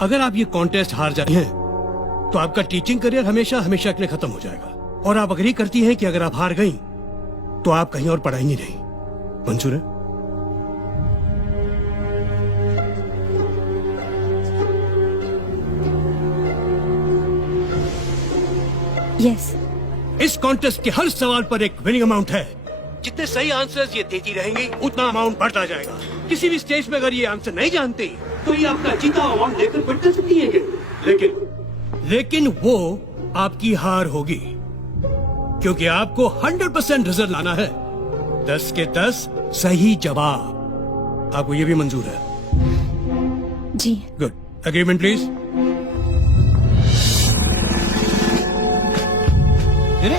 अगर आप ये कॉन्टेस्ट हार जाते हैं तो आपका टीचिंग करियर हमेशा हमेशा के लिए खत्म हो जाएगा। और आप अग्री करती हैं कि अगर आप हार गई तो आप कहीं और पढ़ाएंगी नहीं। मंजूर है? यस। इस कॉन्टेस्ट के हर सवाल पर एक विनिंग अमाउंट है। जितने सही आंसर्स ये देती रहेंगी उतना अमाउंट बढ़ता जाएगा। किसी भी स्टेज पे अगर ये आंसर नहीं जानती तो ये आपका जीता अमाउंट लेकर फिट कर सकती है। लेकिन वो आपकी हार होगी, क्योंकि आपको 100% रिजल्ट लाना है। 10 के 10 सही जवाब। आपको ये भी मंजूर है? जी। गुड। Agreement please. अरे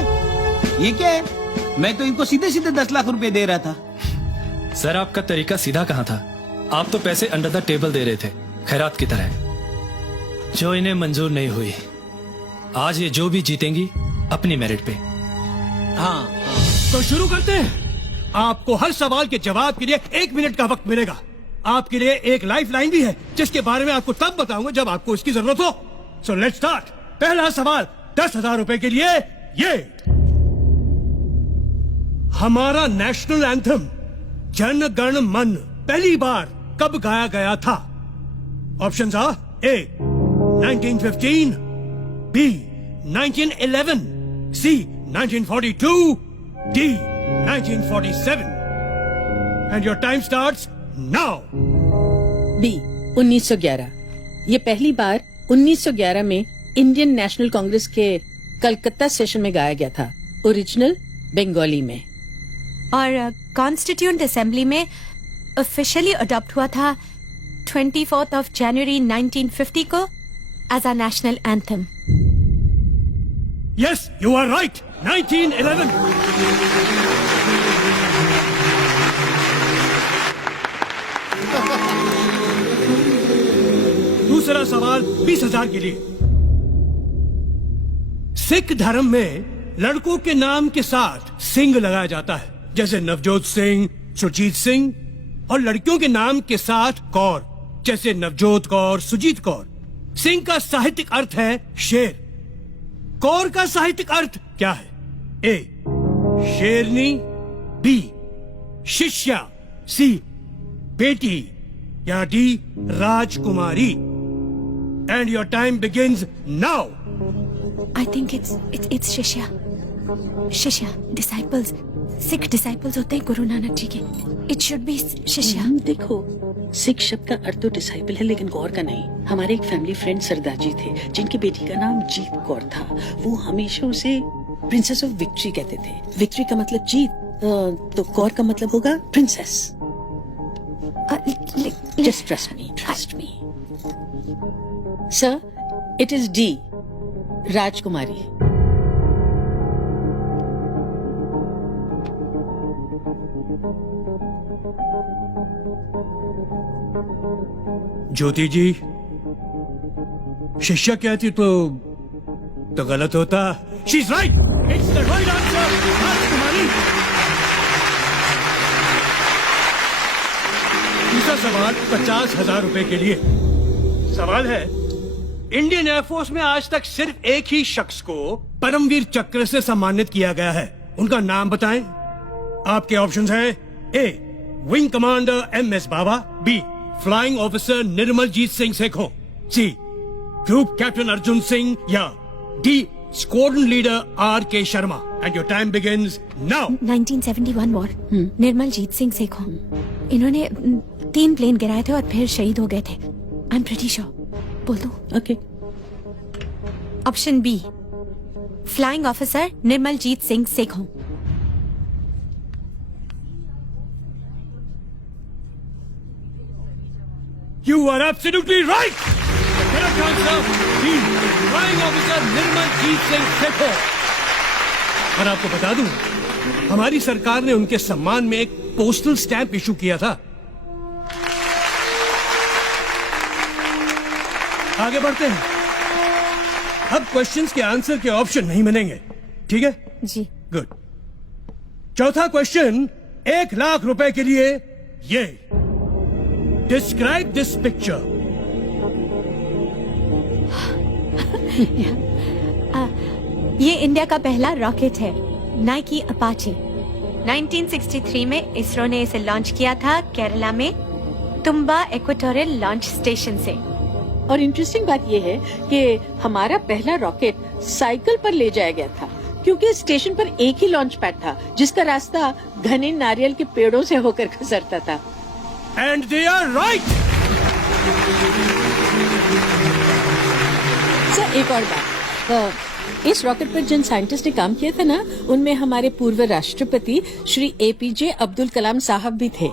ये क्या है? मैं तो इनको सीधे सीधे 10 लाख रुपए दे रहा था। सर आपका तरीका सीधा कहाँ था? आप तो पैसे अंडर द टेबल दे रहे थे, खैरात की तरह, जो इन्हें मंजूर नहीं हुई। आज ये जो भी जीतेंगी अपनी मेरिट पे। हाँ। तो शुरू करते हैं। आपको हर सवाल के जवाब के लिए 1 मिनट का वक्त मिलेगा। आपके लिए एक लाइफ लाइन भी है जिसके बारे में आपको तब बताऊंगा जब आपको इसकी जरूरत हो। So let's start. पहला सवाल 10,000 रुपए के लिए। ये हमारा नेशनल एंथम जन गण मन पहली बार कब गाया गया था? Options are A 1915, B 1911, C 1942, D 1947। And your time starts now. B 1911। ये पहली बार 1911 में इंडियन नेशनल कांग्रेस के कलकत्ता सेशन में गाया गया था, ओरिजिनल बंगाली में। और कॉन्स्टिट्यूएंट असेंबली में ऑफिशियली अडॉप्ट हुआ था 24 जनवरी 1950 को as a national anthem. Yes, you are right. 1911। दूसरा सवाल 20,000 के लिए। सिख धर्म में लड़कों के नाम के साथ सिंह लगाया जाता है, जैसे नवजोत सिंह, सुरजीत सिंह, और लड़कियों के नाम के साथ कौर, जैसे नवजोत कौर, सुजीत कौर। सिंह का साहित्यिक अर्थ है शेर। कौर का साहित्यिक अर्थ क्या है? ए शेरनी, बी शिष्या, सी बेटी, या D Rajkumari. And your time begins now. I think it's शिष्या। शिष्या डिसाइपल्स, सिख डिसाइपल्स होते हैं गुरु नानक जी के। इट शुड बी शिष्या। देखो, सिख शब्द का अर्थ तो डिसाइपल है, लेकिन कौर का नहीं। हमारे एक फैमिली फ्रेंड सरदार जी थे, जिनकी बेटी का नाम जीत कौर था। वो हमेशा उसे प्रिंसेस ऑफ विक्ट्री कहते थे। विक्ट्री का मतलब जीत, तो कौर का मतलब होगा princess. Just trust me sir, it is D राजकुमारी। ज्योति जी, शिष्या कहती तो गलत होता। She is right. It's the right answer, राजकुमारी। दूसरा सवाल 50,000 रुपए के लिए। सवाल है, इंडियन एयरफोर्स में आज तक सिर्फ एक ही शख्स को परमवीर चक्र से सम्मानित किया गया है। उनका नाम बताएं। आपके ऑप्शंस हैं A wing commander MS Baba, B flying officer Nirmaljit Singh Sekhon, C group captain Arjun Singh, या D squadron leader RK Sharma. And your time begins now. 1971 war, Nirmaljit Singh Sekhon. इन्होंने 3 प्लेन गिराए थे और फिर शहीद हो गए थे। I am pretty sure. बोल दो। Okay. Option B flying officer Nirmaljit Singh Sekhon. You are absolutely right. The correct answer is Flying Officer Nirmaljit Singh Sekhon. और आपको बता दूं, हमारी सरकार ने उनके सम्मान में एक पोस्टल स्टैंप इशू किया था। आगे बढ़ते हैं। अब क्वेश्चंस के आंसर के ऑप्शन नहीं मिलेंगे, ठीक है? जी। गुड। चौथा क्वेश्चन 1 लाख रुपए के लिए। ये डिस्क्राइब दिस पिक्चर। ये इंडिया का पहला रॉकेट है, नाइकी अपाचे। 1963 में इसरो ने इसे लॉन्च किया था केरला में तुम्बा इक्वेटोरियल लॉन्च स्टेशन से। और इंटरेस्टिंग बात यह है कि हमारा पहला रॉकेट साइकिल पर ले जाया गया था, क्योंकि स्टेशन पर एक ही लॉन्च पैड था जिसका रास्ता घने नारियल के पेड़ों से होकर गुजरता था। And they are right. Sir, एक और बात, इस रॉकेट पर जिन साइंटिस्ट ने काम किया था ना, उनमें हमारे पूर्व राष्ट्रपति श्री APJ अब्दुल कलाम साहब भी थे।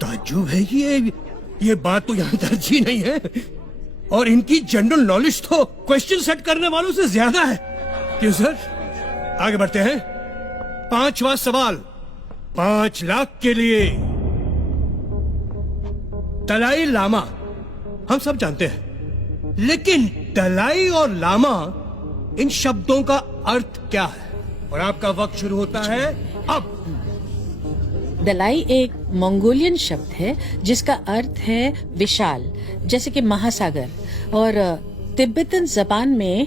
ताज्जुब है कि ये बात तो यहाँ दर्ज ही नहीं है, और इनकी जनरल नॉलेज तो क्वेश्चन सेट करने वालों से ज्यादा है। क्यों सर? आगे बढ़ते हैं। 5वां सवाल 5 लाख के लिए। दलाई लामा हम सब जानते हैं, लेकिन दलाई और लामा इन शब्दों का अर्थ क्या है? और आपका वक्त शुरू होता है अब। दलाई एक मंगोलियन शब्द है जिसका अर्थ है विशाल, जैसे कि महासागर, और तिब्बतन जबान में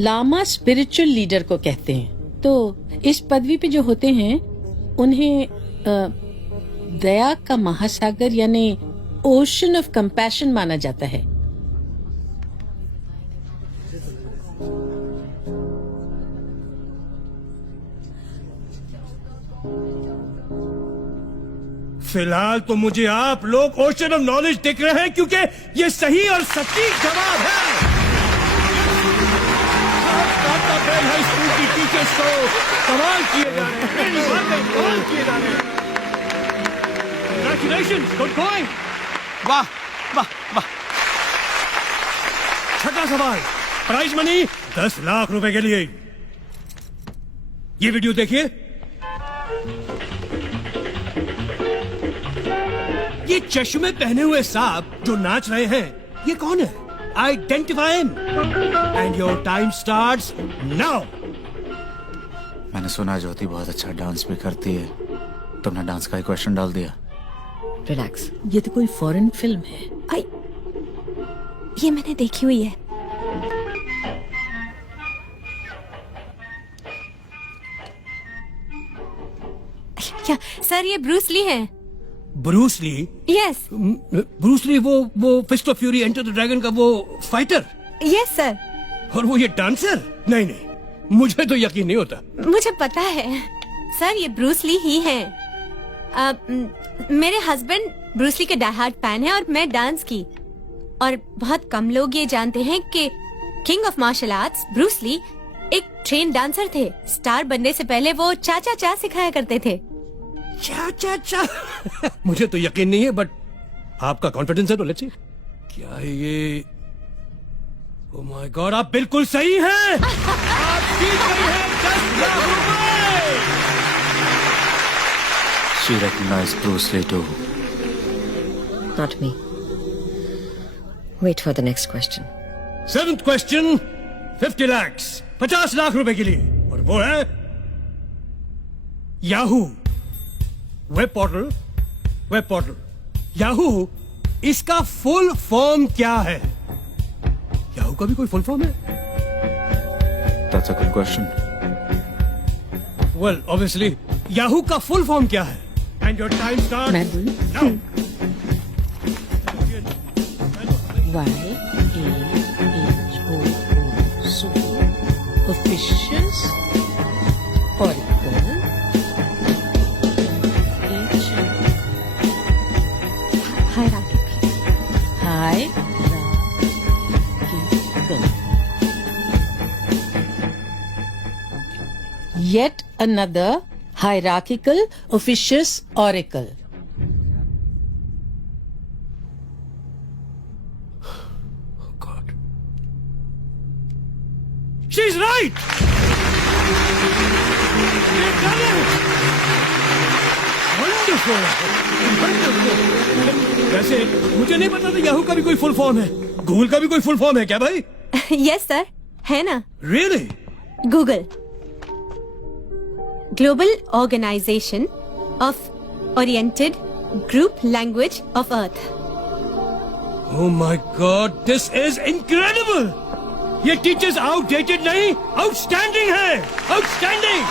लामा स्पिरिचुअल लीडर को कहते हैं। तो इस पदवी पे जो होते हैं उन्हें दया का महासागर यानी ओशन ऑफ कंपैशन माना जाता है। फिलहाल तो मुझे आप लोग ओशन ऑफ नॉलेज दिख रहे हैं, क्योंकि ये सही और सटीक जवाब है। हाई स्कूल की टीचर्स को कमाल किए जा रहे हैं, कमाल किए जा रहे हैं। Congratulations, good going. वाह वाह वाह। 6वां सवाल, प्राइज मनी 10 लाख रुपए के लिए। ये वीडियो देखिए। ये चश्मे पहने हुए सांप जो नाच रहे हैं, ये कौन है? Identify him and your time starts now. मैंने सुना ज्योति बहुत अच्छा डांस भी करती है। तुमने डांस का ही क्वेश्चन डाल दिया। रिलैक्स। ये तो कोई फॉरेन फिल्म है। आई, ये मैंने देखी हुई है। क्या सर, ये ब्रूस ली है? Bruce Lee? Yes Bruce Lee वो fist of fury, enter the dragon का वो फाइटर? Yes sir. और वो ये डांसर? नहीं नहीं, मुझे तो यकीन नहीं होता। मुझे पता है सर, ये ब्रूस ली ही है। मेरे हस्बैंड ब्रूस ली के डाई हार्ड फैन है और मैं डांस की। और बहुत कम लोग ये जानते हैं कि king of martial arts Bruce Lee एक ट्रेन डांसर थे। स्टार बनने से पहले वो चाचा चा सिखाया करते थे। चा मुझे तो यकीन नहीं है, बट आपका कॉन्फिडेंस है तो लेट्स सी। क्या है ये? ओह माय गॉड, आप बिल्कुल सही हैं। आप जीत गए हैं 10 लाख रुपए। She recognized Bruce Lee too. Not me. Wait for the next question. 7th question, 50 lakhs, 50 lakh रुपए के लिए। और वो है याहू वेब पोर्टल। याहू, इसका फुल फॉर्म क्या है? याहू का भी कोई फुल फॉर्म है? That's a good question. Well, obviously, Yahoo का फुल फॉर्म क्या है? And your time starts मैं बोलूं? now. YAHO so officials Oracle hierarchical. Yet another hierarchical officious oracle. Oh God. She's right! We've done it! Wonderful! Wonderful! वैसे मुझे नहीं पता था याहू का भी कोई फुल फॉर्म है। गूगल का भी कोई फुल फॉर्म है क्या भाई? यस सर, है ना। Really? Google, global organisation of oriented group language of earth. Oh my God, this is incredible! ये टीचर्स आउटडेटेड नहीं, आउटस्टैंडिंग है, आउटस्टैंडिंग।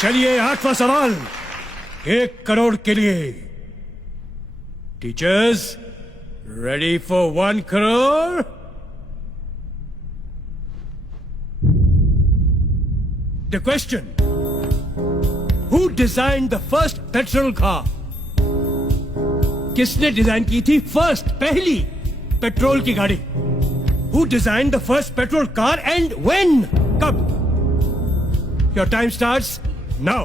चलिए 8वां सवाल 1 करोड़ के लिए। Teachers ready for 1 crore? The question: Who designed the first petrol car? किसने design की थी पहली पेट्रोल की गाड़ी? Who designed the first petrol car and when? कब? Your time starts now.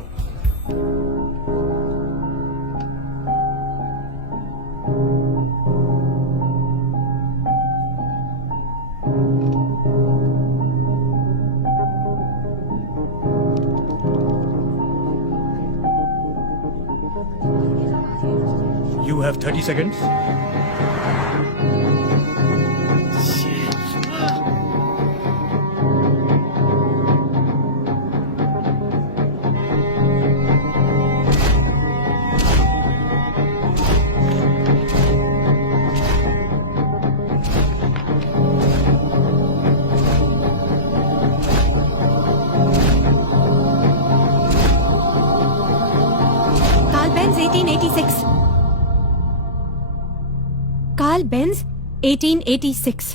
You have 30 seconds. Carl Benz 1886. Carl Benz 1886.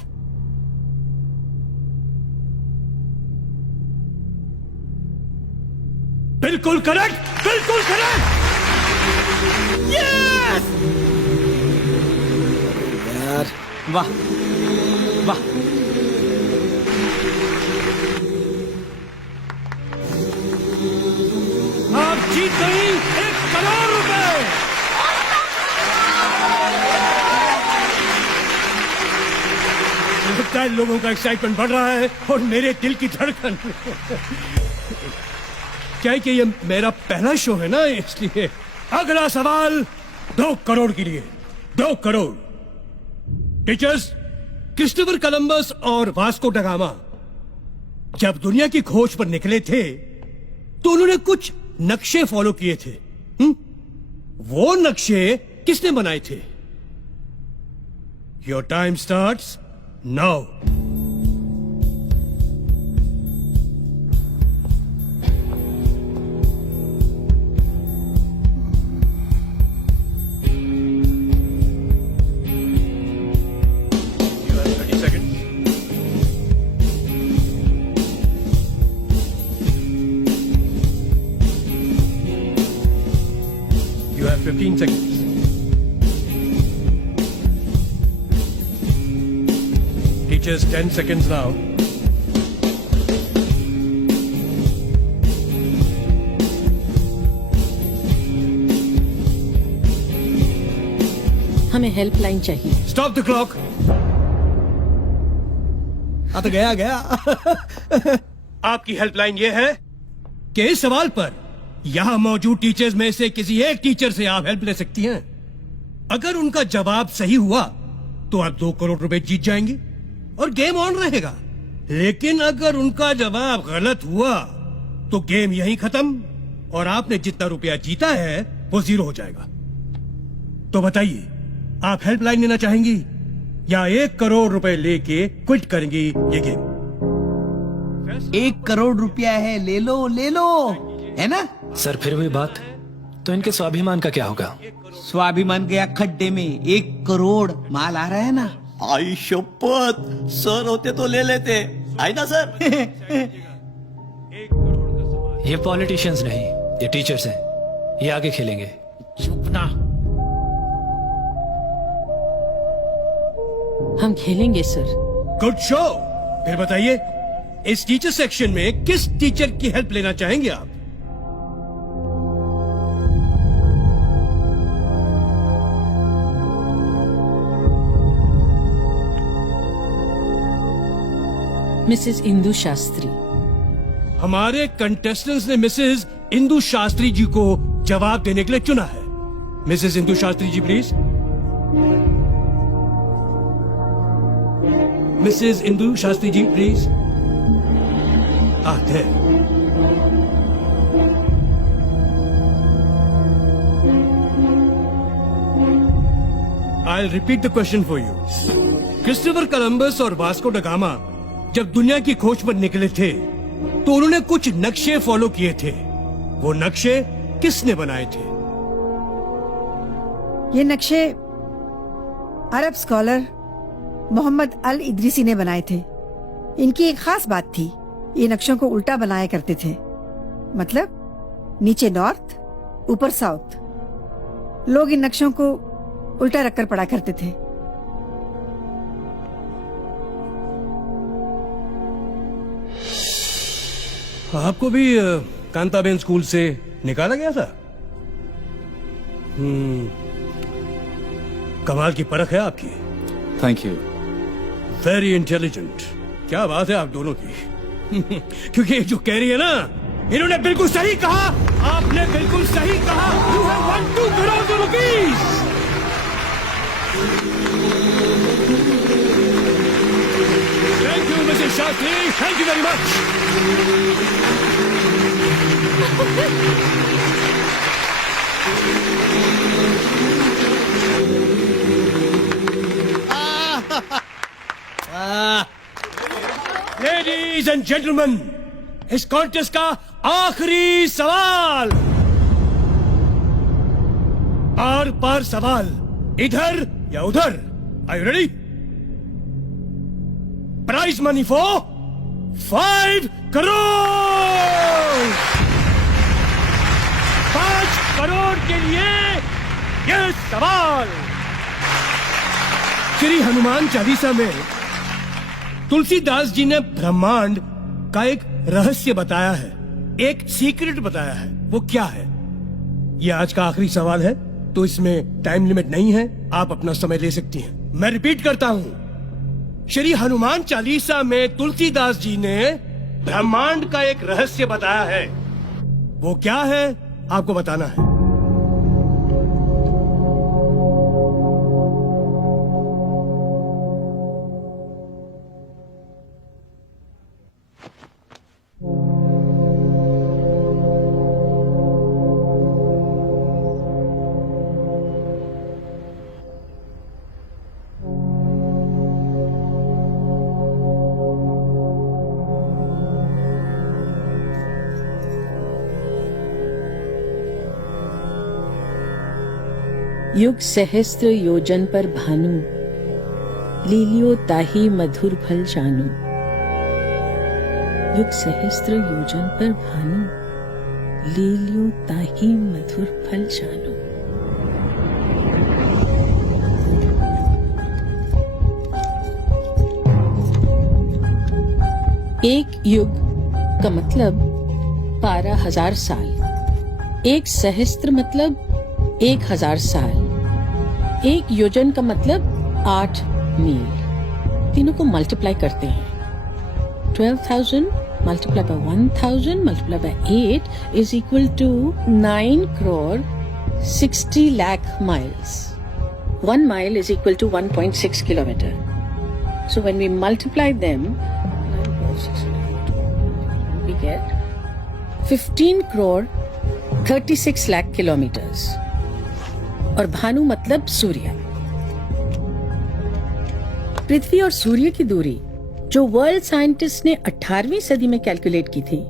बिल्कुल correct, बिल्कुल correct. Yes! यार वाह वाह। आप जीत गई 1 करोड़ रुपए। लगता है लोगों का एक्साइटमेंट बढ़ रहा है और मेरे दिल की धड़कन। क्या है कि ये मेरा पहला शो है ना, इसलिए। अगला सवाल 2 करोड़ के लिए। 2 करोड़। टीचर्स, क्रिस्टोफर कोलंबस और वास्को ड गामा जब दुनिया की खोज पर निकले थे तो उन्होंने कुछ नक्शे फॉलो किए थे। वो नक्शे किसने बनाए थे? Your time starts now. You have 30 seconds. You have 15 seconds. Teachers, 10 seconds now. हमें हेल्पलाइन चाहिए। Stop the clock. तो गया। आपकी हेल्पलाइन ये है कि इस सवाल पर यहां मौजूद टीचर्स में से किसी एक टीचर से आप हेल्प ले सकती हैं। अगर उनका जवाब सही हुआ तो आप 2 करोड़ रुपए जीत जाएंगी और गेम ऑन रहेगा। लेकिन अगर उनका जवाब गलत हुआ तो गेम यहीं खत्म और आपने जितना रुपया जीता है वो 0 हो जाएगा। तो बताइए, आप हेल्पलाइन लेना चाहेंगी या 1 करोड़ रुपए लेके क्विट करेंगी ये गेम? 1 करोड़ रुपया है, ले लो, है ना? सर फिर वही बात, तो इनके स्वाभिमान का क्या होगा? स्वाभिमान गया खड्डे में। 1 करोड़ माल आ रहा है ना। आई शपथ, सर होते तो ले लेते, आई ना सर। ये पॉलिटिशियंस नहीं, ये टीचर्स हैं। ये आगे खेलेंगे। चुप ना। हम खेलेंगे सर। Good show. फिर बताइए, इस टीचर सेक्शन में किस टीचर की हेल्प लेना चाहेंगे आप? मिसेस इंदु शास्त्री। हमारे कंटेस्टेंट्स ने मिसेस इंदु शास्त्री जी को जवाब देने के लिए चुना है। Mrs Indu Shastri ji please. Mrs Indu Shastri ji please. आते I'll repeat the question for you. Christopher Columbus और वास्को ड गामा जब दुनिया की खोज पर निकले थे तो उन्होंने कुछ नक्शे फॉलो किए थे। वो नक्शे किसने बनाए थे? ये नक्शे अरब स्कॉलर मोहम्मद अल इदरीसी ने बनाए थे। इनकी एक खास बात थी, ये नक्शों को उल्टा बनाया करते थे, मतलब नीचे नॉर्थ ऊपर साउथ। लोग इन नक्शों को उल्टा रखकर पढ़ा करते थे। आपको भी कांताबेन स्कूल से निकाला गया था? कमाल की परख है आपकी। Thank you. Very intelligent. क्या बात है आप दोनों की। क्योंकि जो कह रही है ना, इन्होंने बिल्कुल सही कहा। आपने बिल्कुल सही कहा। You have won 2 crore rupees. Thank you, Mrs. Shastri. Thank you very much. Ladies and gentlemen, इस कॉन्टेस्ट का आखिरी सवाल। आर पार सवाल, इधर या उधर। Are you ready? Prize money for 5 crore. 5 crore के लिए ये सवाल। श्री हनुमान चालीसा में तुलसीदास जी ने ब्रह्मांड का एक रहस्य बताया है, एक सीक्रेट बताया है। वो क्या है? ये आज का आखिरी सवाल है, तो इसमें टाइम लिमिट नहीं है, आप अपना समय ले सकती हैं। मैं रिपीट करता हूँ, श्री हनुमान चालीसा में तुलसीदास जी ने ब्रह्मांड का एक रहस्य बताया है। वो क्या है आपको बताना है। युग सहस्त्र योजन पर भानु, लीलियो ताही मधुर फल जानू। युग सहस्त्र योजन पर भानु, लीलियो ताही मधुर फल जानू। एक युग का मतलब 12,000 साल। एक सहस्त्र मतलब 1,000 साल। एक योजन का मतलब 8 मील। तीनों को मल्टीप्लाई करते हैं। 12,000 multiply by 1,000 multiply by 8 is equal to 9 crore 60 lakh miles. 1 mile is equal to 1.6 kilometer. So when we multiply them, we get 15 crore 36 lakh kilometers. और भानु मतलब सूर्य। पृथ्वी और सूर्य की दूरी जो वर्ल्ड साइंटिस्ट ने 18वीं सदी में कैलकुलेट की थी,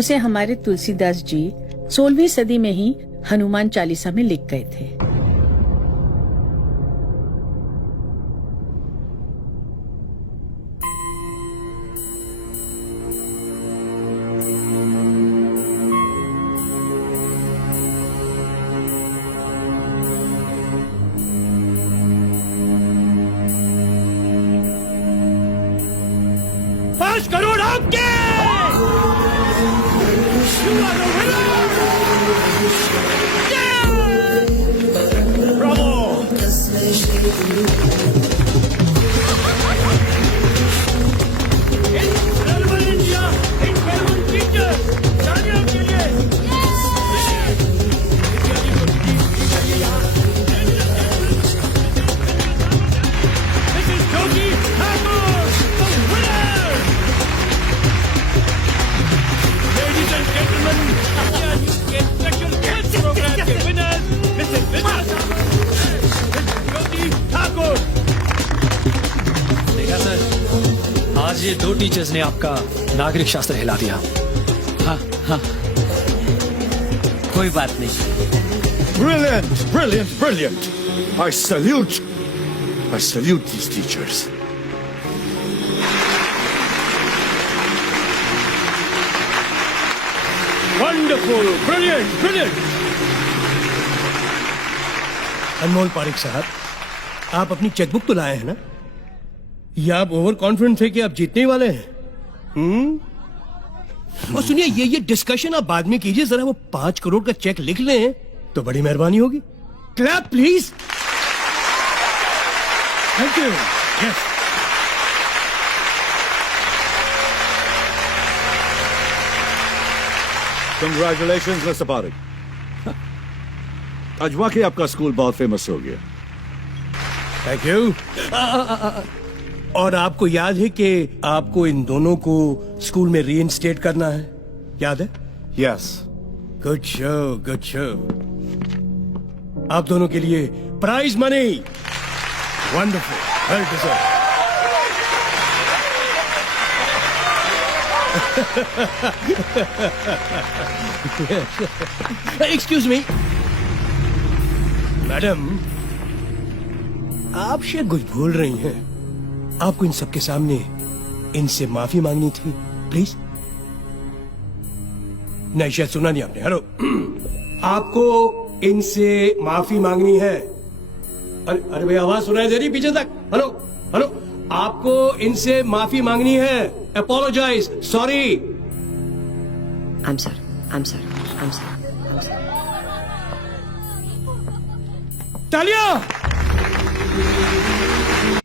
उसे हमारे तुलसीदास जी 16वीं सदी में ही हनुमान चालीसा में लिख गए थे। करोड़ आपके। You are the winner! Yeah! Bravo! Incredible India! Incredible teacher! तालियां के लिए! This is Jyoti Thakur, the winner! Ladies and gentlemen, special guest program के ये 2 टीचर्स ने आपका नागरिक शास्त्र हिला दिया। हाँ हाँ, कोई बात नहीं। Brilliant, brilliant, brilliant. I salute these teachers. Wonderful, brilliant, brilliant. Anmol Parik साहब, आप अपनी चेकबुक तो लाए हैं ना? या आप ओवर कॉन्फिडेंट थे कि आप जीतने ही वाले हैं? और सुनिए, ये डिस्कशन आप बाद में कीजिए, जरा वो 5 करोड़ का चेक लिख लें तो बड़ी मेहरबानी होगी। Clap please. Thank you. Yes. Congratulations, Mr. Parik. आज वाकई आपका स्कूल बहुत फेमस हो गया। Thank you. और आपको याद है कि आपको इन दोनों को स्कूल में रीइंस्टेट करना है, याद है? Yes. Good show, good show. आप दोनों के लिए prize money. Wonderful, well deserve. Excuse me madam, आप शायद कुछ भूल रही हैं। आपको इन सबके सामने इनसे माफी मांगनी थी, प्लीज। नहीं, शायद सुना नहीं आपने। हेलो, आपको इनसे माफी मांगनी है। अरे भाई, आवाज सुनाई दे रही पीछे तक? हेलो हेलो, आपको इनसे माफी मांगनी है। Apologise, sorry. I'm sorry. I'm sorry. I'm sorry. I'm sorry. तालियां।